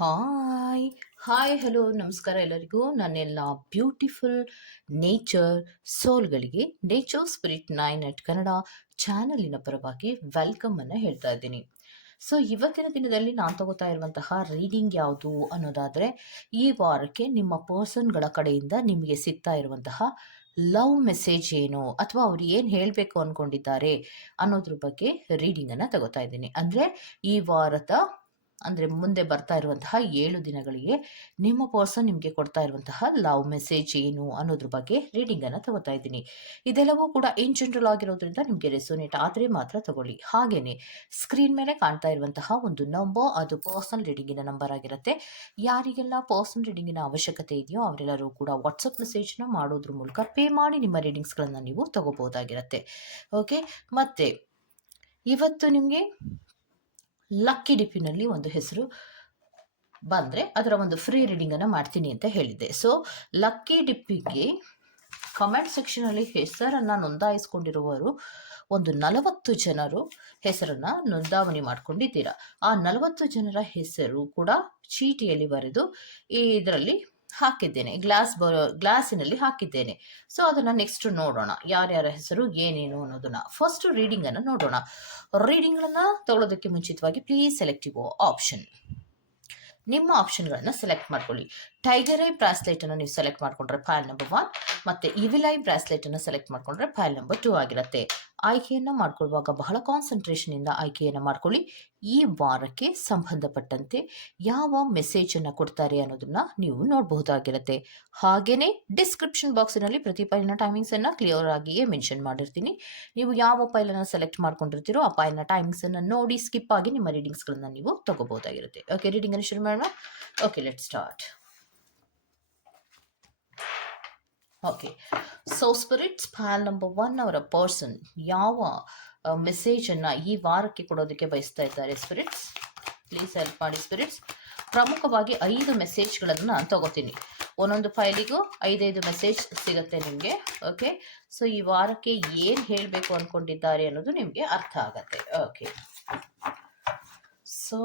Hi hi hello ನಮಸ್ಕಾರ ಎಲ್ಲರಿಗೂ. ನನ್ನೆಲ್ಲ beautiful nature ಸೋಲ್ಗಳಿಗೆ nature spirit nine at Kannada ಚಾನಲಿನ ಪರವಾಗಿ ವೆಲ್ಕಮ್ ಅನ್ನು ಹೇಳ್ತಾ ಇದ್ದೀನಿ. ಸೊ ಇವತ್ತಿನ ದಿನದಲ್ಲಿ ನಾನು ತಗೋತಾ ಇರುವಂತಹ ರೀಡಿಂಗ್ ಯಾವುದು ಅನ್ನೋದಾದರೆ, ಈ ವಾರಕ್ಕೆ ನಿಮ್ಮ ಪರ್ಸನ್ಗಳ ಕಡೆಯಿಂದ ನಿಮಗೆ ಸಿಗ್ತಾ ಇರುವಂತಹ ಲವ್ ಮೆಸೇಜ್ ಏನು ಅಥವಾ ಅವ್ರು ಏನು ಹೇಳಬೇಕು ಅಂದ್ಕೊಂಡಿದ್ದಾರೆ ಅನ್ನೋದ್ರ ಬಗ್ಗೆ ರೀಡಿಂಗನ್ನು ತಗೋತಾ ಇದ್ದೀನಿ. ಅಂದರೆ ಈ ವಾರದ ಅಂದರೆ ಮುಂದೆ ಬರ್ತಾ ಇರುವಂತಹ ಏಳು ದಿನಗಳಿಗೆ ನಿಮ್ಮ ಪರ್ಸನ್ ನಿಮಗೆ ಕೊಡ್ತಾ ಇರುವಂತಹ ಲವ್ ಮೆಸೇಜ್ ಏನು ಅನ್ನೋದ್ರ ಬಗ್ಗೆ ರೀಡಿಂಗನ್ನು ತಗೋತಾ ಇದ್ದೀನಿ. ಇದೆಲ್ಲವೂ ಕೂಡ ಇನ್ ಜನರಲ್ ಆಗಿರೋದ್ರಿಂದ ನಿಮಗೆ ರೆಸೋನೇಟ್ ಆದರೆ ಮಾತ್ರ ತಗೊಳ್ಳಿ. ಹಾಗೆಯೇ ಸ್ಕ್ರೀನ್ ಮೇಲೆ ಕಾಣ್ತಾ ಇರುವಂತಹ ಒಂದು ನಂಬರ್ ಅದು ಪರ್ಸನಲ್ ರೀಡಿಂಗಿನ ನಂಬರ್ ಆಗಿರುತ್ತೆ. ಯಾರಿಗೆಲ್ಲ ಪರ್ಸನಲ್ ರೀಡಿಂಗಿನ ಅವಶ್ಯಕತೆ ಇದೆಯೋ ಅವರೆಲ್ಲರೂ ಕೂಡ ವಾಟ್ಸಪ್ ಮೆಸೇಜ್ನ ಮಾಡೋದ್ರ ಮೂಲಕ ಪೇ ಮಾಡಿ ನಿಮ್ಮ ರೀಡಿಂಗ್ಸ್ಗಳನ್ನು ನೀವು ತಗೋಬಹುದಾಗಿರುತ್ತೆ. ಓಕೆ ಮತ್ತು, ಇವತ್ತು ನಿಮಗೆ ಲಕ್ಕಿ ಡಿಪ್ಪಿನಲ್ಲಿ ಒಂದು ಹೆಸರು ಬಂದರೆ ಅದರ ಒಂದು ಫ್ರೀ ರೀಡಿಂಗನ್ನು ಮಾಡ್ತೀನಿ ಅಂತ ಹೇಳಿದ್ದೆ. ಸೊ ಲಕ್ಕಿ ಡಿಪ್ಪಿಗೆ ಕಮೆಂಟ್ ಸೆಕ್ಷನಲ್ಲಿ ಹೆಸರನ್ನು ನೋಂದಾಯಿಸ್ಕೊಂಡಿರುವವರು ಒಂದು ನಲವತ್ತು ಜನರು ಹೆಸರನ್ನು ನೋಂದಾವಣಿ ಮಾಡ್ಕೊಂಡಿದ್ದೀರಾ. ಆ ನಲವತ್ತು ಜನರ ಹೆಸರು ಕೂಡ ಚೀಟಿಯಲ್ಲಿ ಬರೆದು ಇದರಲ್ಲಿ ಹಾಕಿದ್ದೇನೆ ಗ್ಲಾಸ್ ಗ್ಲಾಸಿನಲ್ಲಿ ಹಾಕಿದ್ದೇನೆ. ಸೊ ಅದನ್ನು ನೆಕ್ಸ್ಟ್ ನೋಡೋಣ, ಯಾರ್ಯಾರ ಹೆಸರು, ಏನೇನು ಅನ್ನೋದನ್ನ. ಫಸ್ಟ್ ರೀಡಿಂಗ್ ಅನ್ನು ನೋಡೋಣ. ರೀಡಿಂಗ್ಗಳನ್ನು ತಗೊಳ್ಳೋದಕ್ಕೆ ಮುಂಚಿತವಾಗಿ ಪ್ಲೀಸ್ ಸೆಲೆಕ್ಟ್ ಯುವ ಆಪ್ಷನ್ ನಿಮ್ಮ ಆಪ್ಷನ್ಗಳನ್ನು ಸೆಲೆಕ್ಟ್ ಮಾಡ್ಕೊಳ್ಳಿ. ಟೈಗರ್ ಐ ಬ್ರಾಸ್ಲೆಟನ್ನು ನೀವು ಸೆಲೆಕ್ಟ್ ಮಾಡ್ಕೊಂಡ್ರೆ ಫೈಲ್ ನಂಬರ್ ಒನ್ ಮತ್ತೆ ಇವಿಲ್ ಐ ಬ್ರಾಸ್ಲೆಟನ್ನು ಸೆಲೆಕ್ಟ್ ಮಾಡ್ಕೊಂಡ್ರೆ ಫೈಲ್ ನಂಬರ್ ಟೂ ಆಗಿರುತ್ತೆ. ಆಯ್ಕೆಯನ್ನು ಮಾಡ್ಕೊಳ್ಳುವಾಗ ಬಹಳ ಕಾನ್ಸಂಟ್ರೇಷನಿಂದ ಆಯ್ಕೆಯನ್ನು ಮಾಡ್ಕೊಳ್ಳಿ. ಈ ವಾರಕ್ಕೆ ಸಂಬಂಧಪಟ್ಟಂತೆ ಯಾವ ಮೆಸೇಜನ್ನು ಕೊಡ್ತಾರೆ ಅನ್ನೋದನ್ನ ನೀವು ನೋಡಬಹುದಾಗಿರುತ್ತೆ. ಹಾಗೆಯೇ ಡಿಸ್ಕ್ರಿಪ್ಷನ್ ಬಾಕ್ಸಿನಲ್ಲಿ ಪ್ರತಿ ಫೈಲ್ನ ಟೈಮಿಂಗ್ಸನ್ನು ಕ್ಲಿಯರ್ ಆಗಿಯೇ ಮೆನ್ಷನ್ ಮಾಡಿರ್ತೀನಿ. ನೀವು ಯಾವ ಫೈಲನ್ನು ಸೆಲೆಕ್ಟ್ ಮಾಡ್ಕೊಂಡಿರ್ತೀರೋ ಆ ಫೈಲ್ನ ಟೈಮಿಂಗ್ಸನ್ನು ನೋಡಿ ಸ್ಕಿಪ್ ಆಗಿ ನಿಮ್ಮ ರೀಡಿಂಗ್ಸ್ಗಳನ್ನು ನೀವು ತಗೋಬಹುದಾಗಿರುತ್ತೆ. ಓಕೆ ರೀಡಿಂಗನ್ನು ಶುರು ಮಾಡೋಣ. Okay let start okay so spirits file number one ಅವರ ಪರ್ಸನ್ ಯಾವ ಮೆಸೇಜನ್ನು ಈ ವಾರಕ್ಕೆ ಕೊಡೋದಕ್ಕೆ ಬಯಸ್ತಾ ಇದ್ದಾರೆ ಸ್ಪಿರಿಟ್ಸ್ ಪ್ಲೀಸ್ ಹೆಲ್ಪ್ ಮಾಡಿ ಸ್ಪಿರಿಟ್ಸ್ ಪ್ರಮುಖವಾಗಿ ಐದು ಮೆಸೇಜ್ಗಳನ್ನು ತಗೋತೀನಿ. ಒಂದೊಂದು ಫೈಲಿಗೂ ಐದೈದು ಮೆಸೇಜ್ ಸಿಗುತ್ತೆ ನಿಮಗೆ ಓಕೆ ಸೊ ಈ ವಾರಕ್ಕೆ ಏನು ಹೇಳಬೇಕು ಅಂದ್ಕೊಂಡಿದ್ದಾರೆ ಅನ್ನೋದು ನಿಮಗೆ ಅರ್ಥ ಆಗತ್ತೆ ಓಕೆ ಸೊ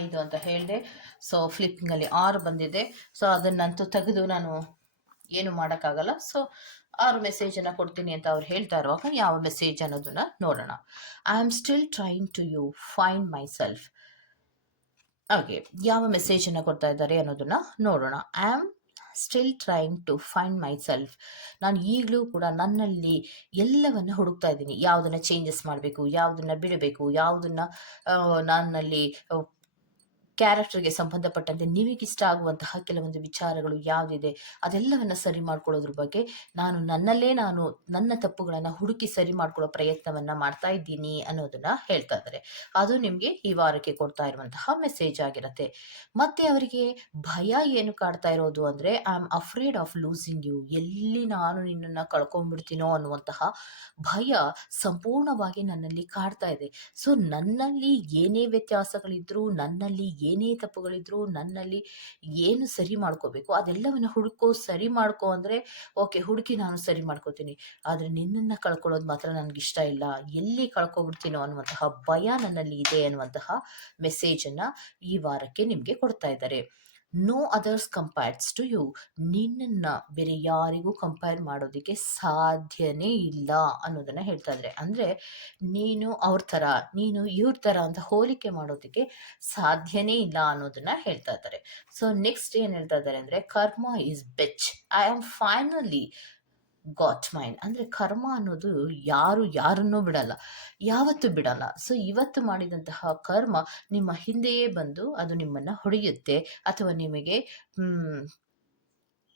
ಐದು ಅಂತ ಹೇಳಿದೆ. ಸೊ ಫ್ಲಿಪ್ಪಿಂಗಲ್ಲಿ ಆರು ಬಂದಿದೆ. ಸೊ ಅದನ್ನಂತೂ ತೆಗೆದು ನಾನು ಏನು ಮಾಡೋಕ್ಕಾಗಲ್ಲ. ಸೊ ಆರು ಮೆಸೇಜನ್ನು ಕೊಡ್ತೀನಿ ಅಂತ ಅವ್ರು ಹೇಳ್ತಾ ಇರುವಾಗ ಯಾವ ಮೆಸೇಜ್ ಅನ್ನೋದನ್ನ ನೋಡೋಣ. I am still trying to you find myself ಹಾಗೆ, ಯಾವ ಮೆಸೇಜನ್ನು ಕೊಡ್ತಾ ಇದ್ದಾರೆ ಅನ್ನೋದನ್ನ ನೋಡೋಣ. I am still trying to find myself ನಾನು ಈಗಲೂ ಕೂಡ ನನ್ನಲ್ಲಿ ಎಲ್ಲವನ್ನು ಹುಡುಕ್ತಾ ಇದ್ದೀನಿ. ಯಾವುದನ್ನು ಚೇಂಜಸ್ ಮಾಡಬೇಕು, ಯಾವುದನ್ನು ಬಿಡಬೇಕು, ಯಾವುದನ್ನು ನನ್ನಲ್ಲಿ ಕ್ಯಾರೆಕ್ಟರ್ಗೆ ಸಂಬಂಧಪಟ್ಟಂತೆ ನಿಮಗಿಷ್ಟ ಆಗುವಂತಹ ಕೆಲವೊಂದು ವಿಚಾರಗಳು ಯಾವುದಿದೆ, ಅದೆಲ್ಲವನ್ನು ಸರಿ ಮಾಡ್ಕೊಳ್ಳೋದ್ರ ಬಗ್ಗೆ ನಾನು ನನ್ನಲ್ಲೇ ನಾನು ನನ್ನ ತಪ್ಪುಗಳನ್ನು ಹುಡುಕಿ ಸರಿ ಮಾಡ್ಕೊಳ್ಳೋ ಪ್ರಯತ್ನವನ್ನು ಮಾಡ್ತಾ ಇದ್ದೀನಿ ಅನ್ನೋದನ್ನ ಹೇಳ್ತಾ ಇದ್ದಾರೆ. ಅದು ನಿಮಗೆ ಈ ವಾರಕ್ಕೆ ಕೊಡ್ತಾ ಇರುವಂತಹ ಮೆಸೇಜ್ ಆಗಿರುತ್ತೆ. ಮತ್ತೆ ಅವರಿಗೆ ಭಯ ಏನು ಕಾಡ್ತಾ ಇರೋದು ಅಂದರೆ, I am afraid of losing you, ಎಲ್ಲಿ ನಾನು ನಿನ್ನನ್ನು ಕಳ್ಕೊಂಡ್ಬಿಡ್ತೀನೋ ಅನ್ನುವಂತಹ ಭಯ ಸಂಪೂರ್ಣವಾಗಿ ನನ್ನಲ್ಲಿ ಕಾಡ್ತಾ ಇದೆ. ಸೊ, ನನ್ನಲ್ಲಿ ಏನೇ ವ್ಯತ್ಯಾಸಗಳಿದ್ರೂ, ನನ್ನಲ್ಲಿ ಏನೇ ತಪ್ಪುಗಳಿದ್ರು ನನ್ನಲ್ಲಿ ಏನು ಸರಿ ಮಾಡ್ಕೋಬೇಕು, ಅದೆಲ್ಲವನ್ನು ಹುಡುಕೋ ಸರಿ ಮಾಡ್ಕೋ ಅಂದರೆ, ಓಕೆ, ಹುಡುಕಿ ನಾನು ಸರಿ ಮಾಡ್ಕೋತೀನಿ. ಆದರೆ ನಿನ್ನನ್ನು ಕಳ್ಕೊಳ್ಳೋದು ಮಾತ್ರ ನನಗಿಷ್ಟ ಇಲ್ಲ. ಎಲ್ಲಿ ಕಳ್ಕೊಬಿಡ್ತೀನೋ ಅನ್ನುವಂತಹ ಭಯ ನನ್ನಲ್ಲಿ ಇದೆ ಅನ್ನುವಂತಹ ಮೆಸೇಜನ್ನು ಈ ವಾರಕ್ಕೆ ನಿಮಗೆ ಕೊಡ್ತಾ ಇದ್ದಾರೆ. No others compares to you ನಿನ್ನನ್ನು ಬೇರೆ ಯಾರಿಗೂ ಕಂಪೇರ್ ಮಾಡೋದಕ್ಕೆ ಸಾಧ್ಯನೇ ಇಲ್ಲ ಅನ್ನೋದನ್ನು ಹೇಳ್ತಾ ಇದ್ದಾರೆ. ಅಂದರೆ ನೀನು ಅವ್ರ ಥರ, ನೀನು ಇವ್ರ ಥರ ಅಂತ ಹೋಲಿಕೆ ಮಾಡೋದಕ್ಕೆ ಸಾಧ್ಯನೇ ಇಲ್ಲ ಅನ್ನೋದನ್ನ ಹೇಳ್ತಾ ಇದ್ದಾರೆ. ಸೊ ನೆಕ್ಸ್ಟ್ ಏನು ಹೇಳ್ತಾ ಇದ್ದಾರೆ ಅಂದರೆ, karma is bitch I am finally got mind ಅಂದರೆ ಕರ್ಮ ಅನ್ನೋದು ಯಾರು ಯಾರನ್ನು ಬಿಡಲ್ಲ. ಯಾವತ್ತೂ ಬಿಡಲ್ಲ. ಸೊ ಇವತ್ತು ಮಾಡಿದಂತಹ ಕರ್ಮ ನಿಮ್ಮ ಹಿಂದೆಯೇ ಬಂದು ಅದು ನಿಮ್ಮನ್ನು ಹೊಡೆಯುತ್ತೆ. ಅಥವಾ ನಿಮಗೆ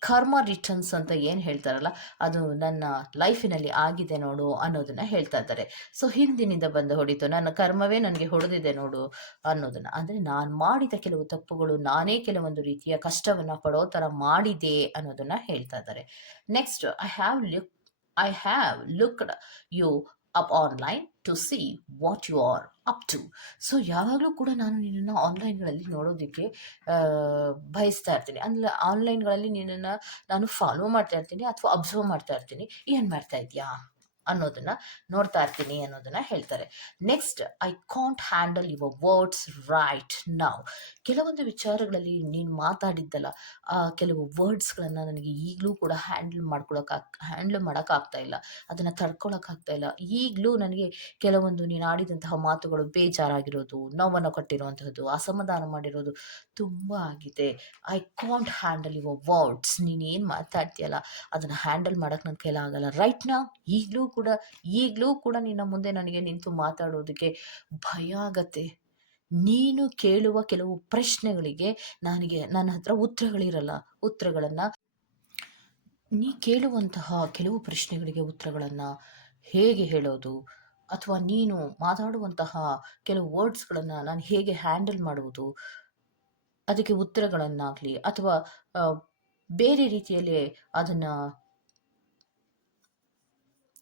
ಕರ್ಮ ರಿಟರ್ನ್ಸ್ ಅಂತ ಏನು ಹೇಳ್ತಾರಲ್ಲ, ಅದು ನನ್ನ ಲೈಫಿನಲ್ಲಿ ಆಗಿದೆ ನೋಡು ಅನ್ನೋದನ್ನ ಹೇಳ್ತಾ ಇದ್ದಾರೆ. ಸೊ, ಹಿಂದಿನಿಂದ ಬಂದು ಹೊಡಿತು, ನನ್ನ ಕರ್ಮವೇ ನನಗೆ ಹೊಡೆದಿದೆ ನೋಡು ಅನ್ನೋದನ್ನ. ಅಂದರೆ ನಾನು ಮಾಡಿದ ಕೆಲವು ತಪ್ಪುಗಳು, ನಾನೇ ಕೆಲವೊಂದು ರೀತಿಯ ಕಷ್ಟವನ್ನು ಪಡೋ ಥರ ಮಾಡಿದೆ ಅನ್ನೋದನ್ನ ಹೇಳ್ತಾ ಇದ್ದಾರೆ. Next I have look I have looked you up online to see what you are up to so ಯಾವಾಗಲೂ ಕೂಡ ನಾನು ನಿನ್ನನ್ನು ಆನ್ಲೈನ್ಗಳಲ್ಲಿ ನೋಡೋದಕ್ಕೆ ಬಯಸ್ತಾ ಇರ್ತೀನಿ. ಅಂದರೆ ಆನ್ಲೈನ್ಗಳಲ್ಲಿ ನಿನ್ನನ್ನು ನಾನು ಫಾಲೋ ಮಾಡ್ತಾ ಇರ್ತೀನಿ ಅಥವಾ ಅಬ್ಸರ್ವ್ ಮಾಡ್ತಾ ಇರ್ತೀನಿ. ಏನು ಮಾಡ್ತಾ ಇದೆಯಾ ಅನ್ನೋದನ್ನ ನೋಡ್ತಾ ಇರ್ತೀನಿ ಅನ್ನೋದನ್ನ ಹೇಳ್ತಾರೆ. Next I can't handle your words right ನಾವು ಕೆಲವೊಂದು ವಿಚಾರಗಳಲ್ಲಿ ನೀನು ಮಾತಾಡಿದ್ದಲ್ಲ, ಆ ಕೆಲವು ವರ್ಡ್ಸ್ಗಳನ್ನು ನನಗೆ ಈಗಲೂ ಕೂಡ ಹ್ಯಾಂಡಲ್ ಮಾಡ್ಕೊಳಕ್ ಹ್ಯಾಂಡಲ್ ಮಾಡೋಕ್ಕಾಗ್ತಾ ಇಲ್ಲ. ಅದನ್ನು ತಡ್ಕೊಳಕ್ಕಾಗ್ತಾ ಇಲ್ಲ. ಈಗಲೂ ನನಗೆ ಕೆಲವೊಂದು ನೀನು ಆಡಿದಂತಹ ಮಾತುಗಳು ಬೇಜಾರಾಗಿರೋದು, ನೋವನ್ನು ಕೊಟ್ಟಿರುವಂತಹದ್ದು, ಅಸಮಾಧಾನ ಮಾಡಿರೋದು ತುಂಬ ಆಗಿದೆ. I can't handle your words ನೀನು ಏನು ಮಾತಾಡ್ತೀಯಲ್ಲ, ಅದನ್ನು ಹ್ಯಾಂಡಲ್ ಮಾಡೋಕ್ಕೆ ನನ್ನ ಕೈಲಾಗಲ್ಲ ರೈಟ್ ನಾ ಈಗಲೂ ಕೂಡ ಈಗಲೂ ಕೂಡ ನಿನ್ನ ಮುಂದೆ ನನಗೆ ನಿಂತು ಮಾತಾಡೋದಕ್ಕೆ ಭಯ ಆಗತ್ತೆ. ನೀನು ಕೇಳುವ ಕೆಲವು ಪ್ರಶ್ನೆಗಳಿಗೆ ನನಗೆ ನನ್ನ ಹತ್ರ ಉತ್ತರಗಳಿರಲ್ಲ. ಉತ್ತರಗಳನ್ನ ನೀ ಕೇಳುವಂತಹ ಕೆಲವು ಪ್ರಶ್ನೆಗಳಿಗೆ ಉತ್ತರಗಳನ್ನ ಹೇಗೆ ಹೇಳೋದು? ಅಥವಾ ನೀನು ಮಾತಾಡುವಂತಹ ಕೆಲವು ವರ್ಡ್ಸ್ಗಳನ್ನ ನಾನು ಹೇಗೆ ಹ್ಯಾಂಡಲ್ ಮಾಡುವುದು? ಅದಕ್ಕೆ ಉತ್ತರಗಳನ್ನಾಗಲಿ ಅಥವಾ ಬೇರೆ ರೀತಿಯಲ್ಲಿ ಅದನ್ನು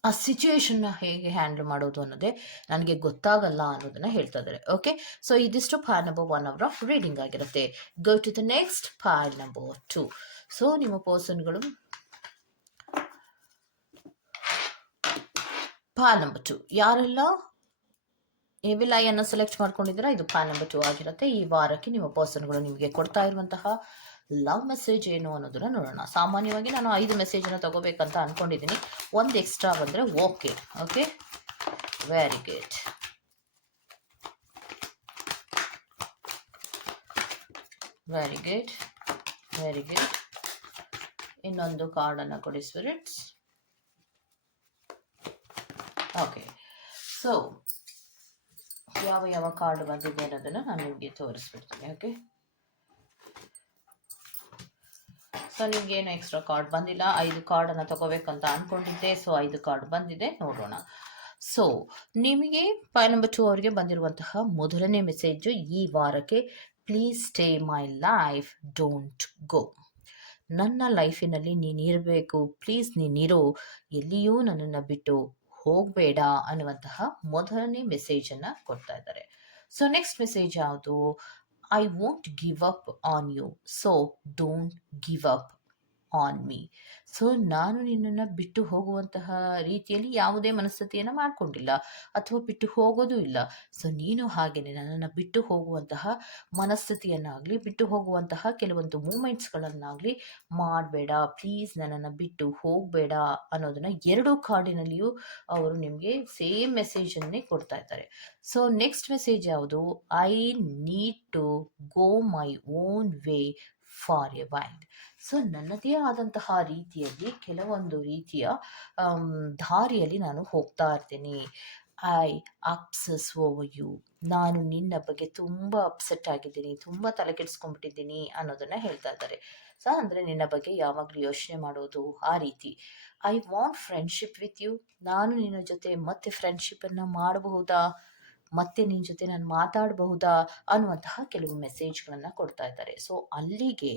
ಆ ಸಿಚುವೇಶನ್ನ ಹೇಗೆ ಹ್ಯಾಂಡಲ್ ಮಾಡೋದು ಅನ್ನೋದೇ ನನಗೆ ಗೊತ್ತಾಗಲ್ಲ ಅನ್ನೋದನ್ನ ಹೇಳ್ತಾ ಇದ್ದಾರೆ ಓಕೆ ಸೊ ಇದಿಷ್ಟು file number one of reading ಆಗಿರುತ್ತೆ. Go to the next file number two so ನಿಮ್ಮ ಪರ್ಸನ್ಗಳು ಫೈಲ್ ನಂಬರ್ ಟು ಯಾರೆಲ್ಲ ಅನ್ನು ಸೆಲೆಕ್ಟ್ ಮಾಡ್ಕೊಂಡಿದ್ದೀರಾ, ಇದು ಫೈಲ್ ನಂಬರ್ ಟು ಆಗಿರುತ್ತೆ. ಈ ವಾರಕ್ಕೆ ನಿಮ್ಮ ಪರ್ಸನ್ಗಳು ನಿಮಗೆ ಕೊಡ್ತಾ ಇರುವಂತಹ ಲವ್ ಮೆಸೇಜ್ ಏನು ಅನ್ನೋದನ್ನ ನೋಡೋಣ. ಸಾಮಾನ್ಯವಾಗಿ ನಾನು ಐದು ಮೆಸೇಜನ್ನು ತಗೋಬೇಕಂತ ಅನ್ಕೊಂಡಿದ್ದೀನಿ ಒಂದು ಎಕ್ಸ್ಟ್ರಾ ಬಂದರೆ okay okay very good very good very good ಇನ್ನೊಂದು ಕಾರ್ಡನ್ನು ಕೊಡಿ ಸ್ಪಿರಿಟ್ಸ್ ಓಕೆ ಸೊ ಯಾವ ಯಾವ ಕಾರ್ಡ್ ಬಂದಿದೆ ಅನ್ನೋದನ್ನು ನಾನು ನಿಮಗೆ ತೋರಿಸ್ಬಿಡ್ತೀನಿ ಓಕೆ ಸೊ ನಿಮಗೇನು ಎಕ್ಸ್ಟ್ರಾ ಕಾರ್ಡ್ ಬಂದಿಲ್ಲ? ಐದು ಕಾರ್ಡನ್ನು ತಗೋಬೇಕಂತ ಅಂದ್ಕೊಂಡಿದ್ದೆ ಸೊ ಐದು ಕಾರ್ಡ್ ಬಂದಿದೆ. ನೋಡೋಣ. ಸೊ ನಿಮಗೆ ಫೈವ್ ನಂಬರ್ ಟು ಅವರಿಗೆ ಬಂದಿರುವಂತಹ ಮೊದಲನೇ ಮೆಸೇಜು ಈ ವಾರಕ್ಕೆ please stay my life don't go ನನ್ನ ಲೈಫಿನಲ್ಲಿ ನೀನಿರಬೇಕು ಪ್ಲೀಸ್ ನೀನಿರೋ ಎಲ್ಲಿಯೂ ನನ್ನನ್ನು ಬಿಟ್ಟು ಹೋಗಬೇಡ ಅನ್ನುವಂತಹ ಮೊದಲನೇ ಮೆಸೇಜನ್ನು ಕೊಡ್ತಾ ಇದ್ದಾರೆ. ಸೊ ನೆಕ್ಸ್ಟ್ ಮೆಸೇಜ್ ಯಾವುದು? I won't give up on you, so don't give up. On me so ನಾನು ನಿನ್ನನ್ನು ಬಿಟ್ಟು ಹೋಗುವಂತಹ ರೀತಿಯಲ್ಲಿ ಯಾವುದೇ ಮನಸ್ಥಿತಿಯನ್ನು ಮಾಡಿಕೊಂಡಿಲ್ಲ ಅಥವಾ ಬಿಟ್ಟು ಹೋಗೋದು ಇಲ್ಲ. ಸೊ ನೀನು ಹಾಗೆಯೇ ನನ್ನನ್ನು ಬಿಟ್ಟು ಹೋಗುವಂತಹ ಮನಸ್ಥಿತಿಯನ್ನಾಗಲಿ, ಬಿಟ್ಟು ಹೋಗುವಂತಹ ಕೆಲವೊಂದು ಮೂಮೆಂಟ್ಸ್ಗಳನ್ನಾಗಲಿ ಮಾಡಬೇಡ. ಪ್ಲೀಸ್ ನನ್ನನ್ನು ಬಿಟ್ಟು ಹೋಗಬೇಡ ಅನ್ನೋದನ್ನು ಎರಡೂ ಕಾರ್ಡಿನಲ್ಲಿಯೂ ಅವರು ನಿಮಗೆ ಸೇಮ್ ಮೆಸೇಜನ್ನೇ ಕೊಡ್ತಾ ಇದ್ದಾರೆ. ಸೊ ನೆಕ್ಸ್ಟ್ ಮೆಸೇಜ್ ಯಾವುದು? I need to go my own way for a while so ನನ್ನದೇ ಆದಂತಹ ರೀತಿಯಲ್ಲಿ ಕೆಲವೊಂದು ರೀತಿಯ ದಾರಿಯಲ್ಲಿ ನಾನು ಹೋಗ್ತಾ ಇರ್ತೀನಿ. ಐ ಅಪ್ಸಸ್ ಓವರ್ ಯು ನಾನು ನಿನ್ನ ಬಗ್ಗೆ ತುಂಬ ಅಪ್ಸೆಟ್ ಆಗಿದ್ದೀನಿ, ತುಂಬ ತಲೆ ಕೆಡಿಸ್ಕೊಂಡ್ಬಿಟ್ಟಿದ್ದೀನಿ ಅನ್ನೋದನ್ನು ಹೇಳ್ತಾ ಇದ್ದಾರೆ. ಸೊ ಅಂದರೆ ನಿನ್ನ ಬಗ್ಗೆ ಯಾವಾಗಲೂ ಯೋಚನೆ ಮಾಡೋದು ಆ ರೀತಿ. I want friendship with you ನಾನು ನಿನ್ನ ಜೊತೆ ಮತ್ತೆ ಫ್ರೆಂಡ್ಶಿಪ್ಪನ್ನು ಮಾಡಬಹುದಾ? ಮತ್ತೆ ನಿನ್ನ ಜೊತೆ ನಾನು ಮಾತಾಡಬಹುದಾ ಅನ್ನುವಂತಹ ಕೆಲವು ಮೆಸೇಜ್ಗಳನ್ನು ಕೊಡ್ತಾ ಇದ್ದಾರೆ. ಸೊ ಅಲ್ಲಿಗೆ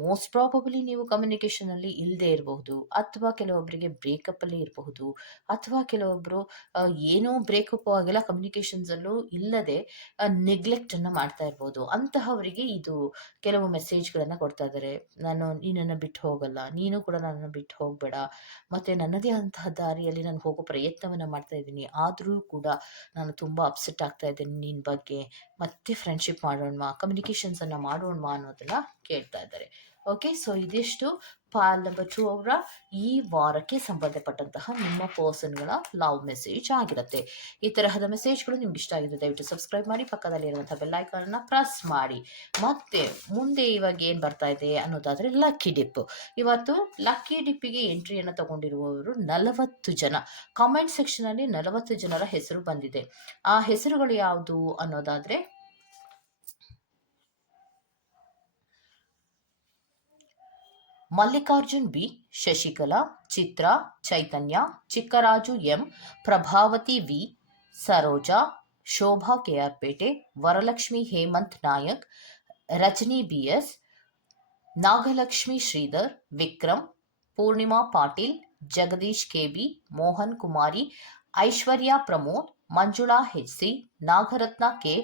ಮೋಸ್ಟ್ ಪ್ರಾಬಬಲಿ ನೀವು ಕಮ್ಯುನಿಕೇಷನಲ್ಲಿ ಇಲ್ಲದೆ ಇರಬಹುದು, ಅಥವಾ ಕೆಲವೊಬ್ಬರಿಗೆ ಬ್ರೇಕಪ್ಪಲ್ಲಿ ಇರಬಹುದು, ಅಥವಾ ಕೆಲವೊಬ್ಬರು ಏನೋ ಬ್ರೇಕಪ್ ಆಗಿಲ್ಲ ಕಮ್ಯುನಿಕೇಷನ್ಸಲ್ಲೂ ಇಲ್ಲದೆ ನೆಗ್ಲೆಕ್ಟನ್ನು ಮಾಡ್ತಾ ಇರ್ಬೋದು. ಅಂತಹವರಿಗೆ ಇದು ಕೆಲವು ಮೆಸೇಜ್ಗಳನ್ನು ಕೊಡ್ತಾ ಇದ್ದಾರೆ ನಾನು ನೀನನ್ನು ಬಿಟ್ಟು ಹೋಗಲ್ಲ, ನೀನು ಕೂಡ ನನ್ನನ್ನು ಬಿಟ್ಟು ಹೋಗಬೇಡ, ಮತ್ತು ನನ್ನದೇ ಅಂತಹ ದಾರಿಯಲ್ಲಿ ನಾನು ಹೋಗೋ ಪ್ರಯತ್ನವನ್ನು ಮಾಡ್ತಾ ಇದ್ದೀನಿ, ಆದರೂ ಕೂಡ ನಾನು ತುಂಬ ಅಪ್ಸೆಟ್ ಆಗ್ತಾ ಇದ್ದೀನಿ ನಿನ್ನ ಬಗ್ಗೆ, ಮತ್ತೆ ಫ್ರೆಂಡ್ಶಿಪ್ ಮಾಡೋಣ ಕಮ್ಯುನಿಕೇಷನ್ಸನ್ನು ಮಾಡೋಣ ಅನ್ನೋದನ್ನ ಕೇಳ್ತಾ ಇದ್ದಾರೆ ಓಕೆ ಸೊ ಇದಿಷ್ಟು ಪಾಲ್ ನಂಬರ್ ಟು ಅವರ ಈ ವಾರಕ್ಕೆ ಸಂಬಂಧಪಟ್ಟಂತಹ ನಿಮ್ಮ ಪರ್ಸನ್ಗಳ ಲವ್ ಮೆಸೇಜ್ ಆಗಿರುತ್ತೆ. ಈ ತರಹದ ಮೆಸೇಜ್ಗಳು ನಿಮ್ಗೆ ಇಷ್ಟ ಆಗಿದೆ ದಯವಿಟ್ಟು ಸಬ್ಸ್ಕ್ರೈಬ್ ಮಾಡಿ ಪಕ್ಕದಲ್ಲಿರುವಂಥ ಬೆಲ್ಲೈಕನ್ನ ಪ್ರೆಸ್ ಮಾಡಿ. ಮತ್ತೆ ಮುಂದೆ ಇವಾಗ ಏನು ಬರ್ತಾ ಇದೆ ಅನ್ನೋದಾದರೆ ಲಕ್ಕಿ ಡಿಪ್ ಇವತ್ತು ಲಕ್ಕಿ ಡಿಪ್ಪಿಗೆ ಎಂಟ್ರಿಯನ್ನು ತಗೊಂಡಿರುವವರು ನಲವತ್ತು ಜನ. ಕಾಮೆಂಟ್ ಸೆಕ್ಷನಲ್ಲಿ ನಲವತ್ತು ಜನರ ಹೆಸರು ಬಂದಿದೆ. ಆ ಹೆಸರುಗಳು ಯಾವುದು ಅನ್ನೋದಾದರೆ Mallikarjun B, Shashikala, Chitra, Chaitanya, Chikkaraju M, Prabhavati V, Saroja, Shobha KR Pete Varalakshmi Hemant Nayak, Rajani B S Nagalakshmi Shridhar, Vikram, Purnima Patil, Jagadish K B, Mohan Kumari, Aishwarya Pramod, Manjula H C, Nagaratna K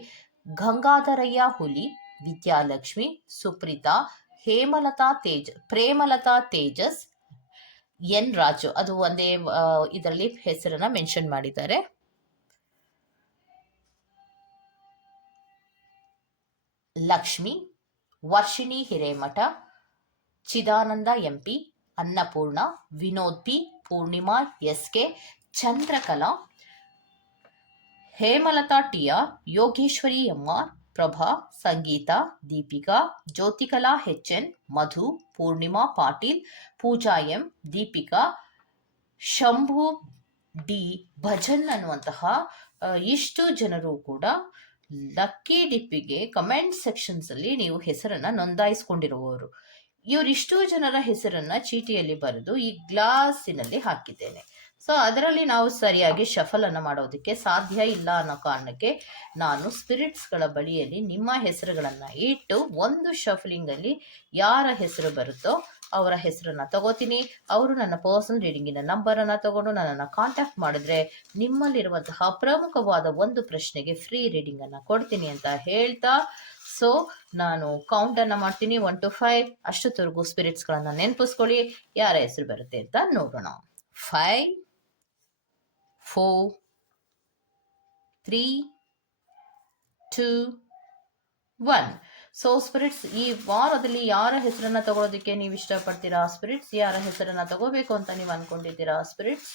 Gangadharaiah Huli, Vidyalakshmi, Supreetha Hemalatha Tej, Premalatha Tejas, N Raju. ಅದು ಒಂದೇ ಇದರಲ್ಲಿ ಹೆಸರನ್ನ mention ಮಾಡಿದ್ದಾರೆ. Lakshmi, Varshini Hiremath, Chidananda M P, Annapurna, Vinod P, Purnima S K Chandrakala, Hemalatha ಟಿಯಾ Yogeshwari M R Prabha, Sangeetha, Deepika, Jyotikala N Madhu, Purnima Patil, Pooja M, Deepika, Shambhu D Bhajan ಅನ್ನುವಂತಹ ಇಷ್ಟು ಜನರು ಕೂಡ lucky ಡಿಪ್ಪಿಗೆ comment sections ಅಲ್ಲಿ ನೀವು ಹೆಸರನ್ನ ನೋಂದಾಯಿಸಿಕೊಂಡಿರುವವರು. ಇವರಿಷ್ಟು ಜನರ ಹೆಸರನ್ನ ಚೀಟಿಯಲ್ಲಿ ಬರೆದು ಈ ಗ್ಲಾಸಿನಲ್ಲಿ ಹಾಕಿದ್ದೇನೆ. ಸೊ ಅದರಲ್ಲಿ ನಾವು ಸರಿಯಾಗಿ ಶಫಲ್ ಅನ್ನು ಮಾಡೋದಕ್ಕೆ ಸಾಧ್ಯ ಇಲ್ಲ ಅನ್ನೋ ಕಾರಣಕ್ಕೆ ನಾನು ಸ್ಪಿರಿಟ್ಸ್ಗಳ ಬಳಿಯಲ್ಲಿ ನಿಮ್ಮ ಹೆಸರುಗಳನ್ನ ಇಟ್ಟು ಒಂದು ಶಫಲಿಂಗ್ ಅಲ್ಲಿ ಯಾರ ಹೆಸರು ಬರುತ್ತೋ ಅವರ ಹೆಸರನ್ನ ತಗೋತೀನಿ. ಅವರು ನನ್ನ ಪರ್ಸನಲ್ ರೀಡಿಂಗಿನ ನಂಬರ್ ಅನ್ನ ತಗೊಂಡು ನನ್ನನ್ನು ಕಾಂಟ್ಯಾಕ್ಟ್ ಮಾಡಿದ್ರೆ ನಿಮ್ಮಲ್ಲಿರುವಂತಹ ಪ್ರಮುಖವಾದ ಒಂದು ಪ್ರಶ್ನೆಗೆ ಫ್ರೀ ರೀಡಿಂಗ್ ಅನ್ನ ಕೊಡ್ತೀನಿ ಅಂತ ಹೇಳ್ತಾ ಸೊ ನಾನು ಕೌಂಟ್ ಅನ್ನ ಮಾಡ್ತೀನಿ. ಒನ್ ಟು ಫೈವ್ ಅಷ್ಟೊತ್ತವರೆಗೂ ಸ್ಪಿರಿಟ್ಸ್ಗಳನ್ನು ನೆನಪಿಸ್ಕೊಳ್ಳಿ. ಯಾರ ಹೆಸರು ಬರುತ್ತೆ ಅಂತ ನೋಡೋಣ. Five four three two one so spirits ಈ ವಾರದಲ್ಲಿ ಯಾರ ಹೆಸರನ್ನ ತಗೊಳ್ಳೋದಕ್ಕೆ ನೀವು ಇಷ್ಟಪಡ್ತೀರಾ? ಸ್ಪಿರಿಟ್ಸ್ ಯಾರ ಹೆಸರನ್ನ ತಗೋಬೇಕು ಅಂತ ನೀವು ಅನ್ಕೊಂಡಿದ್ದೀರಾ? ಸ್ಪಿರಿಟ್ಸ್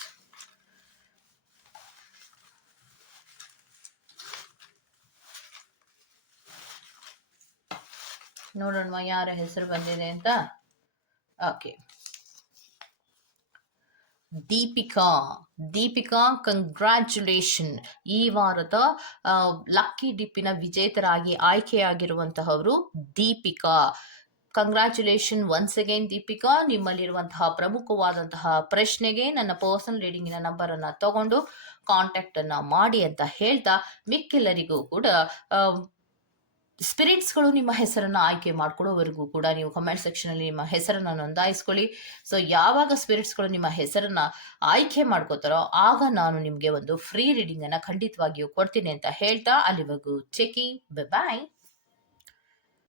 ನೋಡೋಣ ಯಾರ ಹೆಸರು ಬಂದಿದೆ ಅಂತ. ಓಕೆ ದೀಪಿಕಾ. ದೀಪಿಕಾ ಕಂಗ್ರ್ಯಾಚುಲೇಷನ್ ಈ ವಾರದ ಲಕ್ಕಿ ಡಿಪ್ಪಿನ ವಿಜೇತರಾಗಿ ಆಯ್ಕೆಯಾಗಿರುವಂತಹವರು Deepika. Congratulation once again Deepika. ನಿಮ್ಮಲ್ಲಿರುವಂತಹ ಪ್ರಮುಖವಾದಂತಹ ಪ್ರಶ್ನೆಗೆ ನನ್ನ ಪರ್ಸನಲ್ ರೀಡಿಂಗಿನ ನಂಬರನ್ನು ತಗೊಂಡು ಕಾಂಟ್ಯಾಕ್ಟನ್ನು ಮಾಡಿ ಅಂತ ಹೇಳ್ತಾ, ಮಿಕ್ಕೆಲ್ಲರಿಗೂ ಕೂಡ ಸ್ಪಿರಿಟ್ಸ್ಗಳು ನಿಮ್ಮ ಹೆಸರನ್ನು ಆಯ್ಕೆ ಮಾಡ್ಕೊಳ್ಳೋವರೆಗೂ ಕೂಡ ನೀವು ಕಮೆಂಟ್ ಸೆಕ್ಷನಲ್ಲಿ ನಿಮ್ಮ ಹೆಸರನ್ನು ನೋಂದಾಯಿಸ್ಕೊಳ್ಳಿ. ಸೊ, ಯಾವಾಗ ಸ್ಪಿರಿಟ್ಸ್ಗಳು ನಿಮ್ಮ ಹೆಸರನ್ನ ಆಯ್ಕೆ ಮಾಡ್ಕೋತಾರೋ ಆಗ ನಾನು ನಿಮಗೆ ಒಂದು ಫ್ರೀ ರೀಡಿಂಗ್ ಅನ್ನ ಖಂಡಿತವಾಗಿಯೂ ಕೊಡ್ತೀನಿ ಅಂತ ಹೇಳ್ತಾ ಅಲ್ಲಿವರೆಗೂ ಚೆಕಿಂಗ್ ಬಾಯ್